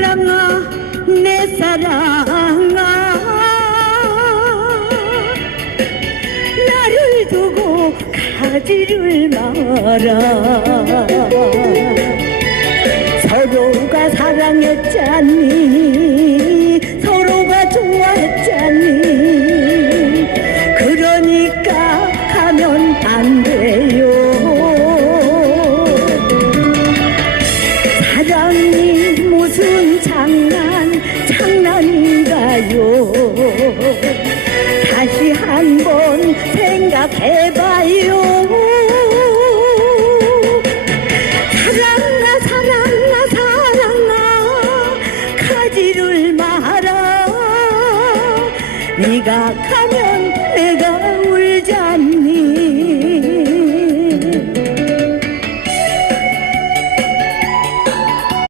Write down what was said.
사랑아 내 사랑아. 나를 두고 가지를 마라 서로가 사랑했잖니 서로가 좋아했잖니. 그러니까 가면 안 다시 한번 생각해봐요. 사랑나 사랑나 사랑나 가지를 마라 네가 가면 내가